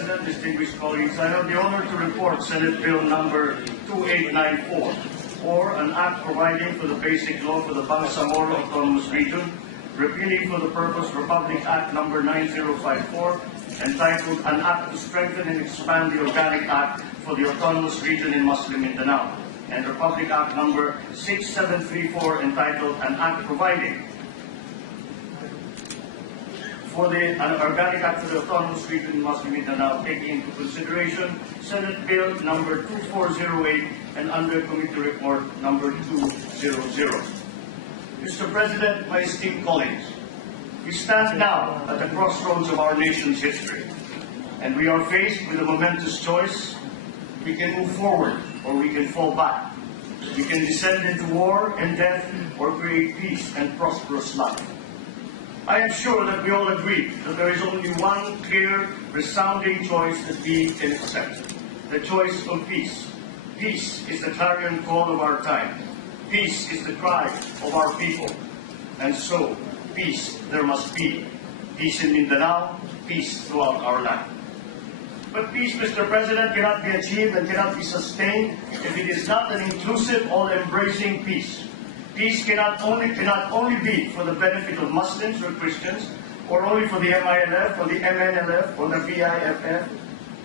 President, distinguished colleagues, I have the honor to report Senate Bill number 2894, or an act providing for the basic law for the Bangsamoro Autonomous Region, repealing for the purpose Republic Act number 9054, entitled An Act to Strengthen and Expand the Organic Act for the Autonomous Region in Muslim Mindanao, and Republic Act number 6734, entitled An Act Providing for the Organic Act for the Autonomous Region in Muslim Mindanao, taking into consideration Senate Bill number 2408 and under Committee Report number 200. Mr. President, my esteemed colleagues, we stand now at the crossroads of our nation's history, and we are faced with a momentous choice. We can move forward or we can fall back. We can descend into war and death or create peace and prosperous life. I am sure that we all agree that there is only one clear, resounding choice that we can accept: the choice of peace. Peace is the clarion call of our time. Peace is the cry of our people. And so, peace there must be. Peace in Mindanao, peace throughout our land. But peace, Mr. President, cannot be achieved and cannot be sustained if it is not an inclusive, all-embracing peace. Peace cannot only be for the benefit of Muslims or Christians, or only for the MILF, or the MNLF, or the BIFF.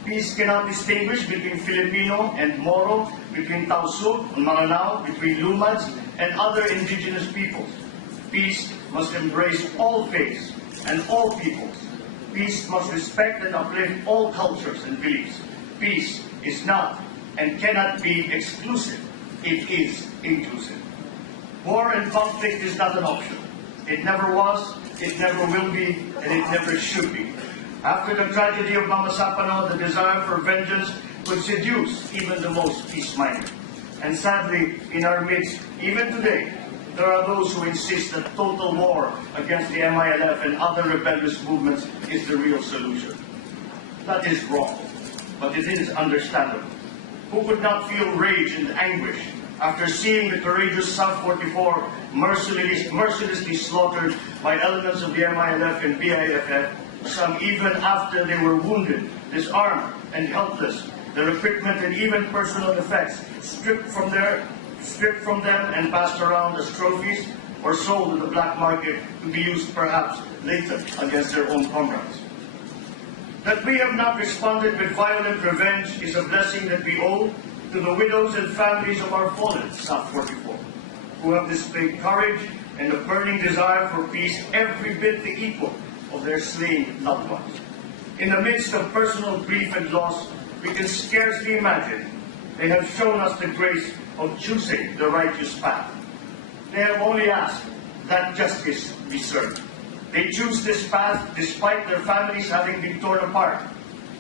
Peace cannot distinguish between Filipino and Moro, between Tausug and Maranao, between Lumad and other indigenous peoples. Peace must embrace all faiths and all peoples. Peace must respect and uplift all cultures and beliefs. Peace is not and cannot be exclusive. It is inclusive. War and conflict is not an option. It never was, it never will be, and it never should be. After the tragedy of Mama Sapano, the desire for vengeance could seduce even the most peace-minded. And sadly, in our midst, even today, there are those who insist that total war against the MILF and other rebellious movements is the real solution. That is wrong, but it is understandable. Who could not feel rage and anguish after seeing the courageous South 44 mercilessly slaughtered by elements of the MILF and BIFF, some even after they were wounded, disarmed, and helpless, their equipment and even personal effects stripped from them and passed around as trophies or sold in the black market to be used perhaps later against their own comrades. That we have not responded with violent revenge is a blessing that we owe to the widows and families of our fallen South 44, who have displayed courage and a burning desire for peace every bit the equal of their slain loved ones. In the midst of personal grief and loss, we can scarcely imagine they have shown us the grace of choosing the righteous path. They have only asked that justice be served. They choose this path despite their families having been torn apart.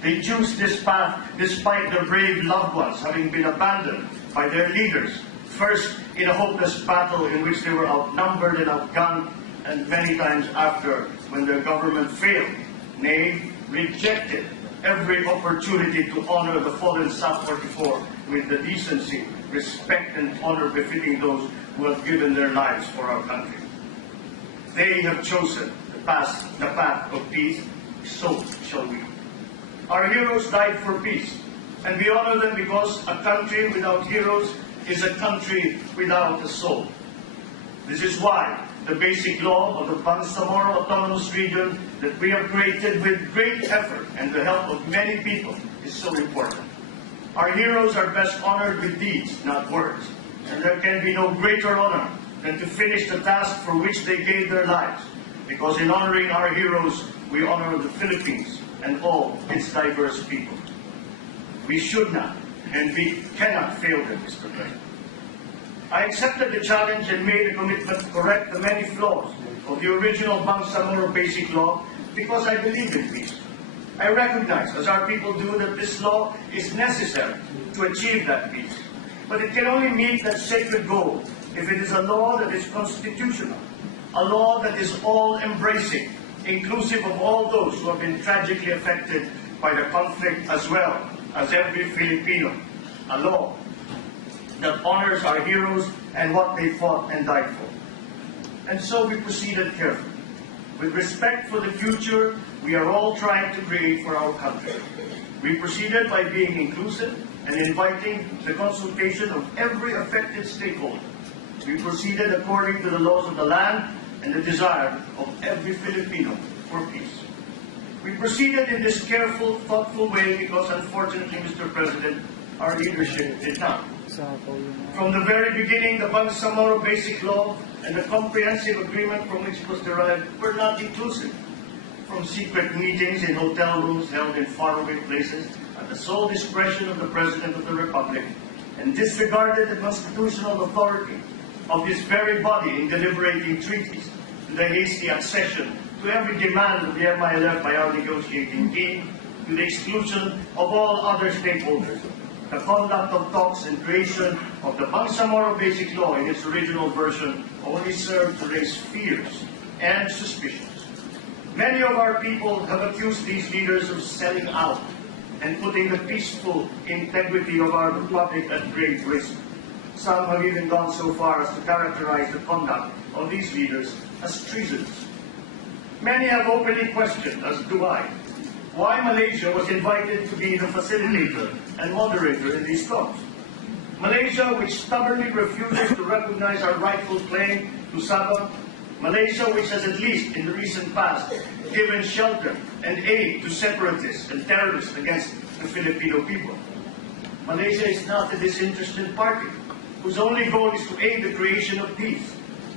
They choose this path despite their brave loved ones having been abandoned by their leaders, first in a hopeless battle in which they were outnumbered and outgunned, and many times after, when their government failed, nay, rejected every opportunity to honor the fallen South 44 with the decency, respect, and honor befitting those who have given their lives for our country. They have chosen the path of peace, so shall we. Our heroes died for peace, and we honor them because a country without heroes is a country without a soul. This is why the basic law of the Bangsamoro Autonomous Region that we have created with great effort and the help of many people is so important. Our heroes are best honored with deeds, not words, and there can be no greater honor than to finish the task for which they gave their lives, because in honoring our heroes, we honor the Philippines and all its diverse people. We should not and we cannot fail them, Mr. President. I accepted the challenge and made a commitment to correct the many flaws of the original Bangsamoro Basic Law because I believe in peace. I recognize, as our people do, that this law is necessary to achieve that peace. But it can only meet that sacred goal if it is a law that is constitutional, a law that is all-embracing, inclusive of all those who have been tragically affected by the conflict as well as every Filipino, a law that honors our heroes and what they fought and died for. And so we proceeded carefully. with respect for the future we are all trying to create for our country. We proceeded by being inclusive and inviting the consultation of every affected stakeholder. We proceeded according to the laws of the land and the desire of every Filipino for peace. We proceeded in this careful, thoughtful way because, unfortunately, Mr. President, our leadership did not. From the very beginning, the Bangsamoro Basic Law and the comprehensive agreement from which it was derived were not inclusive. From secret meetings in hotel rooms held in faraway places at the sole discretion of the President of the Republic, and disregarded the constitutional authority of this very body in deliberating treaties, to the hasty accession to every demand of the MILF by our negotiating team, to the exclusion of all other stakeholders. The conduct of talks and creation of the Bangsamoro Basic Law in its original version only served to raise fears and suspicions. Many of our people have accused these leaders of selling out and putting the peaceful integrity of our republic at great risk. Some have even gone so far as to characterize the conduct of these leaders as treasonous. Many have openly questioned, as do I, why Malaysia was invited to be the facilitator and moderator in these talks. Malaysia, which stubbornly refuses to recognize our rightful claim to Sabah. Malaysia, which has at least in the recent past given shelter and aid to separatists and terrorists against the Filipino people. Malaysia is not a disinterested party whose only goal is to aid the creation of peace.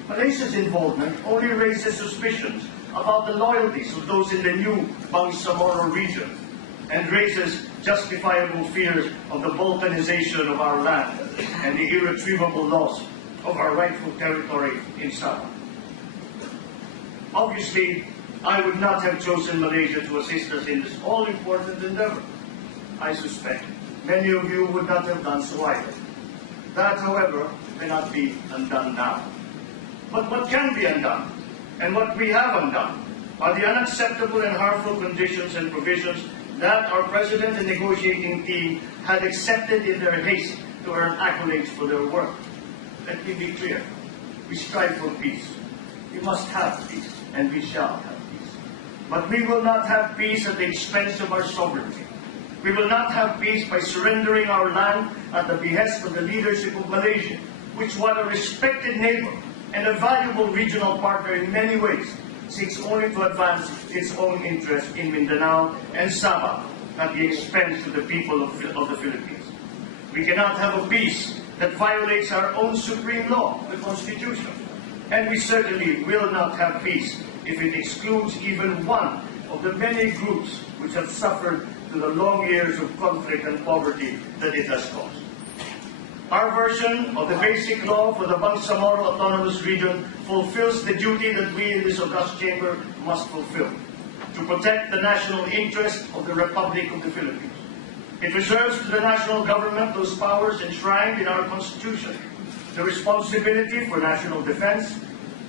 Malaysia's involvement only raises suspicions about the loyalties of those in the new Bangsamoro region and raises justifiable fears of the balkanization of our land and the irretrievable loss of our rightful territory in Sabah. Obviously, I would not have chosen Malaysia to assist us in this all-important endeavor. I suspect many of you would not have done so either. That, however, cannot be undone now. But what can be undone, and what we have undone, are the unacceptable and harmful conditions and provisions that our President and negotiating team had accepted in their haste to earn accolades for their work. Let me be clear. We strive for peace. We must have peace, and we shall have peace. But we will not have peace at the expense of our sovereignty. We will not have peace by surrendering our land at the behest of the leadership of Malaysia, which, while a respected neighbor and a valuable regional partner in many ways, seeks only to advance its own interests in Mindanao and Sabah at the expense of the people of the Philippines. We cannot have a peace that violates our own supreme law, the Constitution. And we certainly will not have peace if it excludes even one of the many groups which have suffered through the long years of conflict and poverty that it has caused. Our version of the basic law for the Bangsamoro Autonomous Region fulfills the duty that we in this august chamber must fulfill, to protect the national interest of the Republic of the Philippines. It reserves to the national government those powers enshrined in our Constitution, the responsibility for national defense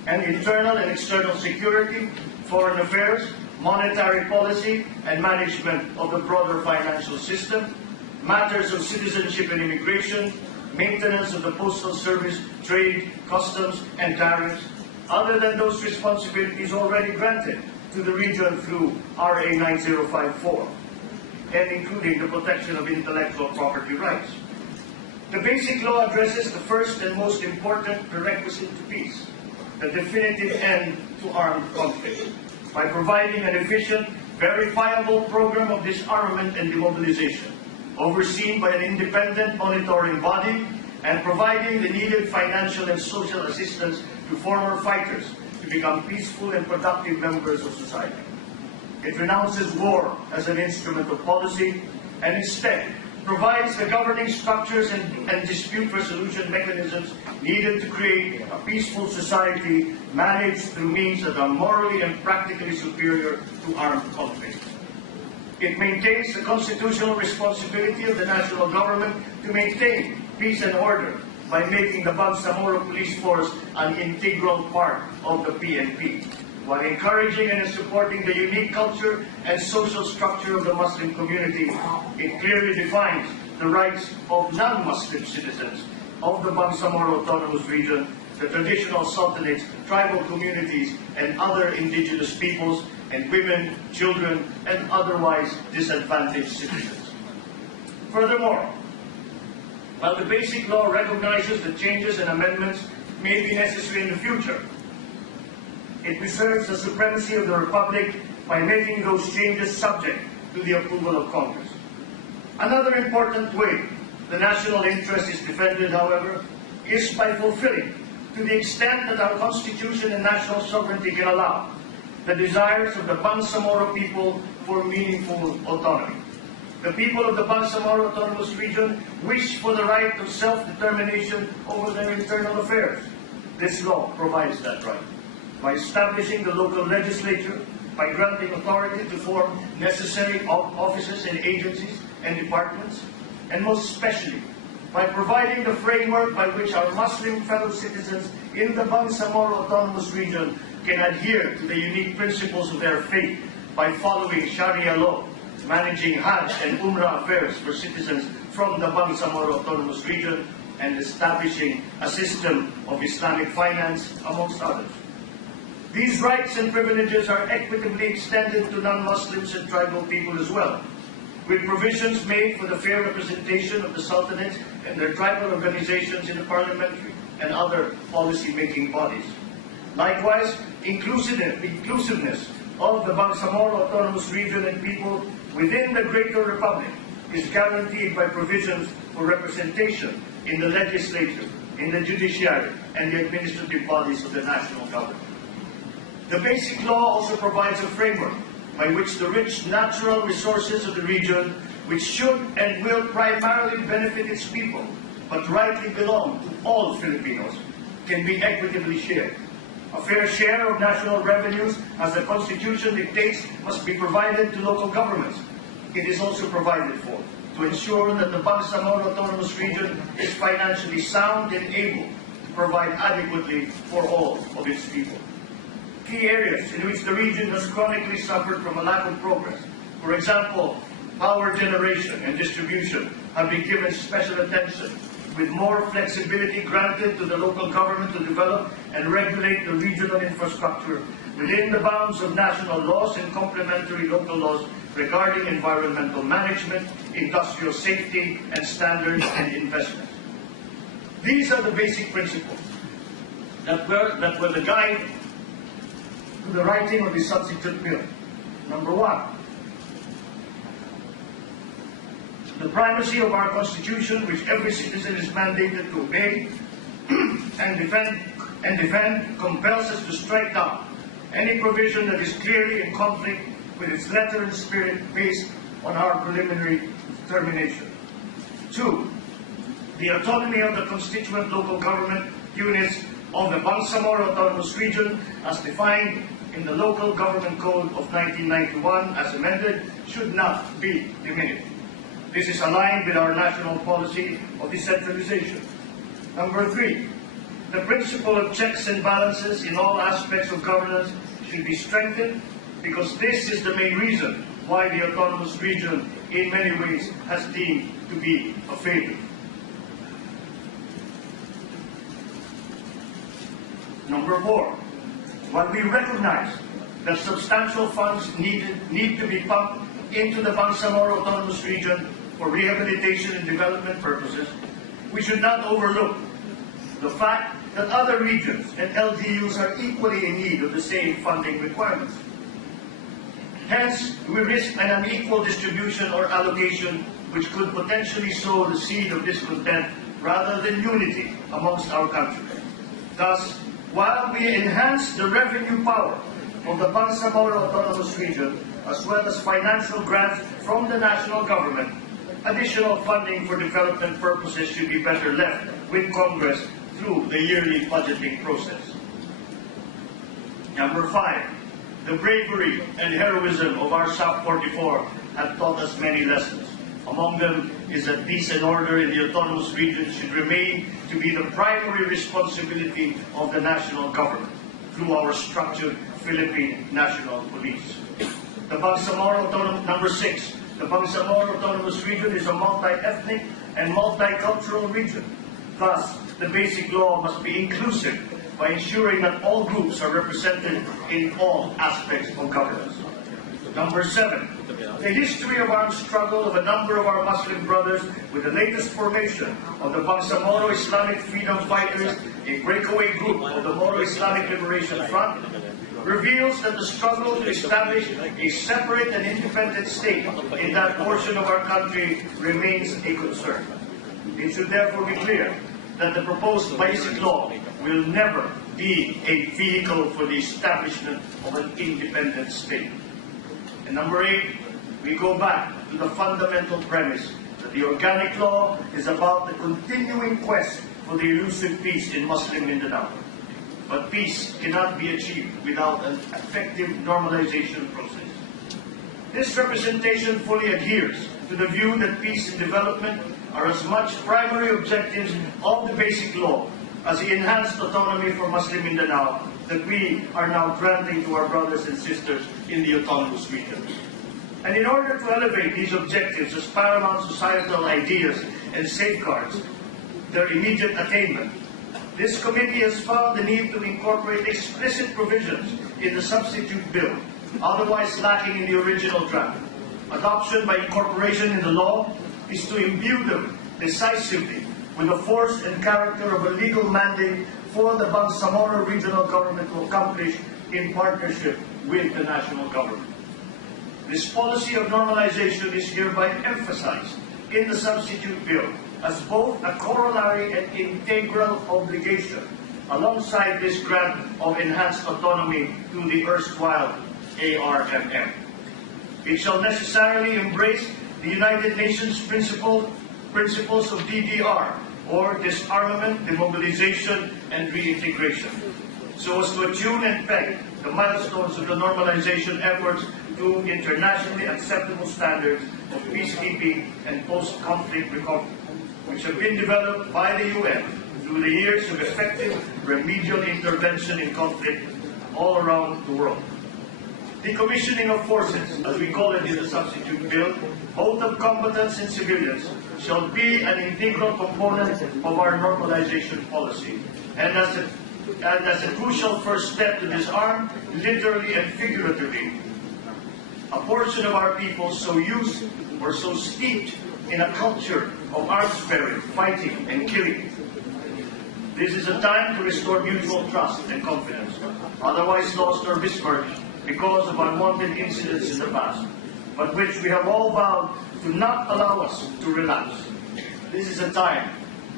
and internal and external security, foreign affairs, monetary policy, and management of the broader financial system, matters of citizenship and immigration, maintenance of the postal service, trade, customs, and tariffs, other than those responsibilities already granted to the region through RA 9054, and including the protection of intellectual property rights. The basic law addresses the first and most important prerequisite to peace, the definitive end to armed conflict, by providing an efficient, verifiable program of disarmament and demobilization, overseen by an independent monitoring body, and providing the needed financial and social assistance to former fighters to become peaceful and productive members of society. It renounces war as an instrument of policy and instead provides the governing structures and dispute resolution mechanisms needed to create a peaceful society managed through means that are morally and practically superior to armed conflict. It maintains the constitutional responsibility of the national government to maintain peace and order by making the Bangsamoro Police Force an integral part of the PNP, while encouraging and supporting the unique culture and social structure of the Muslim community. It clearly defines the rights of non-Muslim citizens of the Bangsamoro Autonomous Region the traditional sultanates, tribal communities, and other indigenous peoples, and women, children, and otherwise disadvantaged citizens. Furthermore, while the Basic Law recognizes that changes and amendments may be necessary in the future, it preserves the supremacy of the Republic by making those changes subject to the approval of Congress. Another important way the national interest is defended, however, is by fulfilling, to the extent that our Constitution and national sovereignty can allow, the desires of the Bangsamoro people for meaningful autonomy. The people of the Bangsamoro Autonomous Region wish for the right of self-determination over their internal affairs. This law provides that right by establishing the local legislature, by granting authority to form necessary offices and agencies and departments, and most especially by providing the framework by which our Muslim fellow citizens in the Bangsamoro Autonomous Region can adhere to the unique principles of their faith by following Sharia law, managing Hajj and Umrah affairs for citizens from the Bangsamoro Autonomous Region, and establishing a system of Islamic finance, amongst others. These rights and privileges are equitably extended to non-Muslims and tribal people as well, with provisions made for the fair representation of the sultanates and their tribal organizations in the parliamentary and other policy-making bodies. Likewise, inclusiveness of the Bangsamoro Autonomous Region and people within the Greater Republic is guaranteed by provisions for representation in the legislature, in the judiciary, and the administrative bodies of the national government. The Basic Law also provides a framework by which the rich natural resources of the region, which should and will primarily benefit its people, but rightly belong to all Filipinos, can be equitably shared. A fair share of national revenues, as the Constitution dictates, must be provided to local governments. It is also provided for to ensure that the Bangsamoro Autonomous Region is financially sound and able to provide adequately for all of its people. Key areas in which the region has chronically suffered from a lack of progress, for example, power generation and distribution, have been given special attention, with more flexibility granted to the local government to develop and regulate the regional infrastructure within the bounds of national laws and complementary local laws regarding environmental management, industrial safety, and standards and investment. These are the basic principles that were the guide to the writing of the substitute bill. Number one, the primacy of our Constitution, which every citizen is mandated to obey and defend, compels us to strike down any provision that is clearly in conflict with its letter and spirit based on our preliminary determination. Two, the autonomy of the constituent local government units of the Bangsamoro Autonomous Region, as defined in the Local Government Code of 1991 as amended, should not be diminished. This is aligned with our national policy of decentralization. Number three, the principle of checks and balances in all aspects of governance should be strengthened, because this is the main reason why the autonomous region in many ways has deemed to be a failure. Number four, while we recognize that substantial funds need to be pumped into the Bangsamoro Autonomous Region for rehabilitation and development purposes, we should not overlook the fact that other regions and LGUs are equally in need of the same funding requirements. Hence, we risk an unequal distribution or allocation which could potentially sow the seed of discontent rather than unity amongst our country. Thus, while we enhance the revenue power of the Bangsamoro Autonomous Region, as well as financial grants from the national government, additional funding for development purposes should be better left with Congress through the yearly budgeting process. Number five, the bravery and heroism of our South 44 have taught us many lessons. Among them is that peace and order in the autonomous region should remain to be the primary responsibility of the national government through our structured Philippine National Police. The Bangsamoro Number six, the Bangsamoro Autonomous Region is a multi-ethnic and multicultural region. Thus, the basic law must be inclusive by ensuring that all groups are represented in all aspects of governance. Number 7, the history of armed struggle of a number of our Muslim brothers with the latest formation of the Bangsamoro Islamic Freedom Fighters, a breakaway group of the Moro Islamic Liberation Front, reveals that the struggle to establish a separate and independent state in that portion of our country remains a concern. It should therefore be clear that the proposed basic law will never be a vehicle for the establishment of an independent state. And number 8, we go back to the fundamental premise that the organic law is about the continuing quest for the elusive peace in Muslim Mindanao. But peace cannot be achieved without an effective normalization process. This representation fully adheres to the view that peace and development are as much primary objectives of the basic law as the enhanced autonomy for Muslim Mindanao that we are now granting to our brothers and sisters in the autonomous region. And in order to elevate these objectives as paramount societal ideas and safeguards their immediate attainment, this committee has found the need to incorporate explicit provisions in the substitute bill, otherwise lacking in the original draft. Adoption by incorporation in the law is to imbue them decisively with the force and character of a legal mandate for the Bangsamoro regional government to accomplish in partnership with the national government. This policy of normalization is hereby emphasized in the substitute bill as both a corollary and integral obligation alongside this grant of enhanced autonomy to the erstwhile ARMM. It shall necessarily embrace the United Nations principles of DDR, or disarmament, demobilization, and reintegration, so as to attune and peg the milestones of the normalization efforts to internationally acceptable standards of peacekeeping and post-conflict recovery, which have been developed by the UN through the years of effective remedial intervention in conflict all around the world. Decommissioning of forces, as we call it in the substitute bill, both of combatants and civilians, shall be an integral component of our normalization policy, and as a crucial first step to disarm, literally and figuratively, a portion of our people so used or so steeped in a culture of arms-bearing, fighting, and killing. This is a time to restore mutual trust and confidence, otherwise lost or besmirched because of unwanted incidents in the past, but which we have all vowed to not allow us to relapse. This is a time,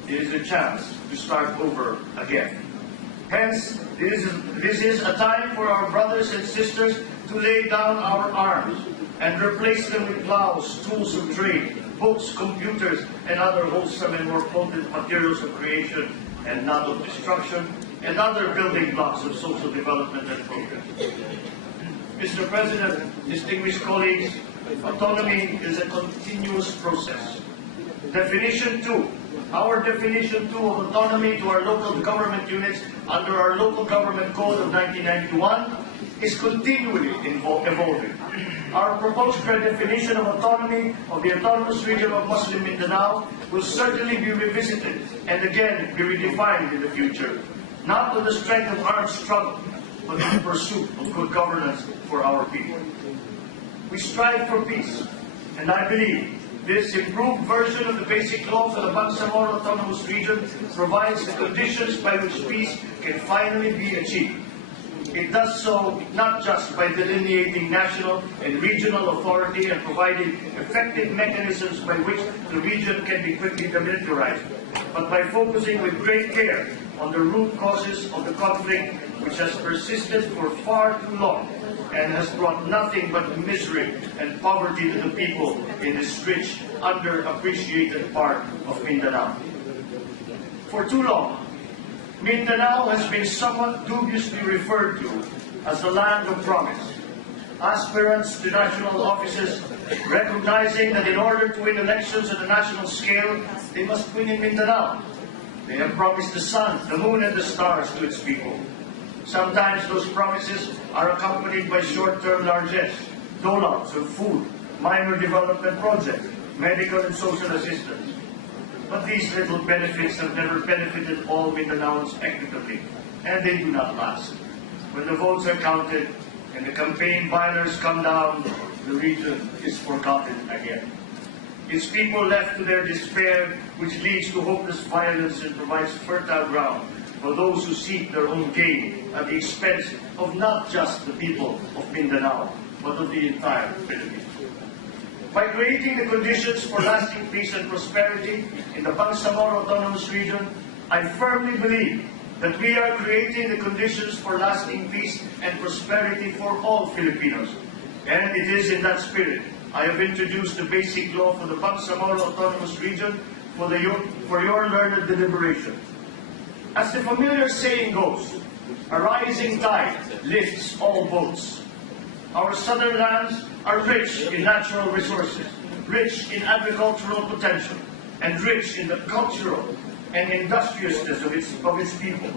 it is a chance to start over again. Hence, this is a time for our brothers and sisters to lay down our arms and replace them with plows, tools of trade, books, computers, and other wholesome and more potent materials of creation and not of destruction, and other building blocks of social development and progress. Mr. President, distinguished colleagues, autonomy is a continuous process. Definition 2. Our definition 2 of autonomy to our local government units under our Local Government Code of 1991 is continually evolving. Our proposed definition of autonomy of the autonomous region of Muslim Mindanao will certainly be revisited and again be redefined in the future, not on the strength of armed struggle, but in the pursuit of good governance for our people. We strive for peace, and I believe this improved version of the basic law for the Bangsamoro Autonomous Region provides the conditions by which peace can finally be achieved. It does so not just by delineating national and regional authority and providing effective mechanisms by which the region can be quickly demilitarized, but by focusing with great care on the root causes of the conflict, which has persisted for far too long and has brought nothing but misery and poverty to the people in this rich, underappreciated part of Mindanao. For too long, Mindanao has been somewhat dubiously referred to as the land of promise. Aspirants to national offices recognizing that in order to win elections at a national scale, they must win in Mindanao. They have promised the sun, the moon, and the stars to its people. Sometimes those promises are accompanied by short-term largesse, doles of food, minor development projects, medical and social assistance. But these little benefits have never benefited all Mindanaoans equitably, and they do not last. When the votes are counted and the campaign banners come down, the region is forgotten again. Its people left to their despair, which leads to hopeless violence and provides fertile ground for those who seek their own gain at the expense of not just the people of Mindanao, but of the entire Philippines. By creating the conditions for lasting peace and prosperity in the Bangsamoro Autonomous Region, I firmly believe that we are creating the conditions for lasting peace and prosperity for all Filipinos. And it is in that spirit I have introduced the basic law for the Bangsamoro Autonomous Region for your learned deliberation. As the familiar saying goes, a rising tide lifts all boats. Our southern lands are rich in natural resources, rich in agricultural potential, and rich in the cultural and industriousness of its people.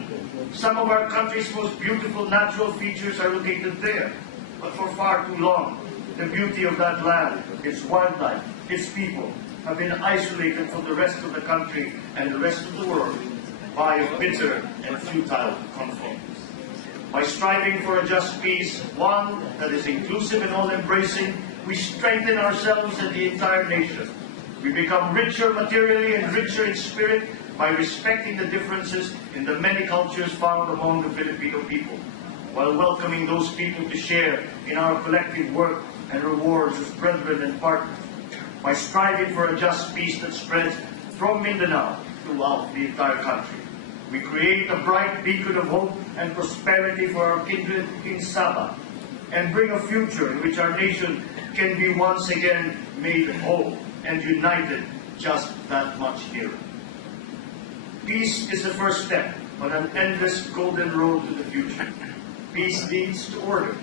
Some of our country's most beautiful natural features are located there, but for far too long, the beauty of that land, its wildlife, its people, have been isolated from the rest of the country and the rest of the world by a bitter and futile conflict. By striving for a just peace, one that is inclusive and all-embracing, we strengthen ourselves and the entire nation. We become richer materially and richer in spirit by respecting the differences in the many cultures found among the Filipino people, while welcoming those people to share in our collective work and rewards as brethren and partners. By striving for a just peace that spreads from Mindanao throughout the entire country, we create a bright beacon of hope and prosperity for our kindred in Sabah, and bring a future in which our nation can be once again made whole and united just that much nearer. Peace is the first step on an endless golden road to the future. Peace leads to order,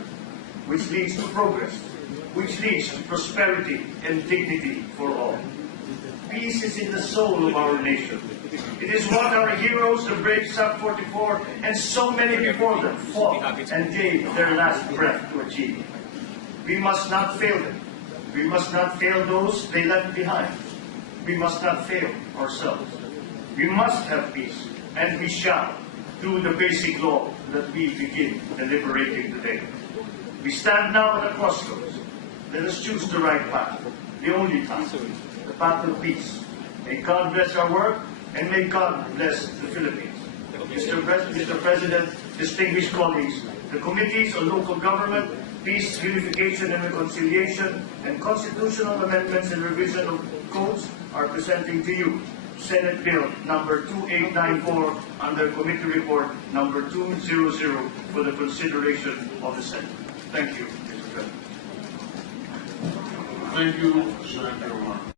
which leads to progress, which leads to prosperity and dignity for all. Peace is in the soul of our nation. It is what our heroes, the brave Sub-44, and so many before them fought and gave their last breath to achieve. We must not fail them. We must not fail those they left behind. We must not fail ourselves. We must have peace, and we shall, through the basic law that we begin deliberating today. We stand now at a crossroads. Let us choose the right path, the only path, the path of peace. May God bless our work, and may God bless the Philippines. Mr. President, distinguished colleagues, the Committees on Local Government, Peace, Unification and Reconciliation, and Constitutional Amendments and Revision of Codes are presenting to you Senate Bill number 2894 under Committee Report number 200 for the consideration of the Senate. Thank you, Mr. President. Thank you, Senator Marcus.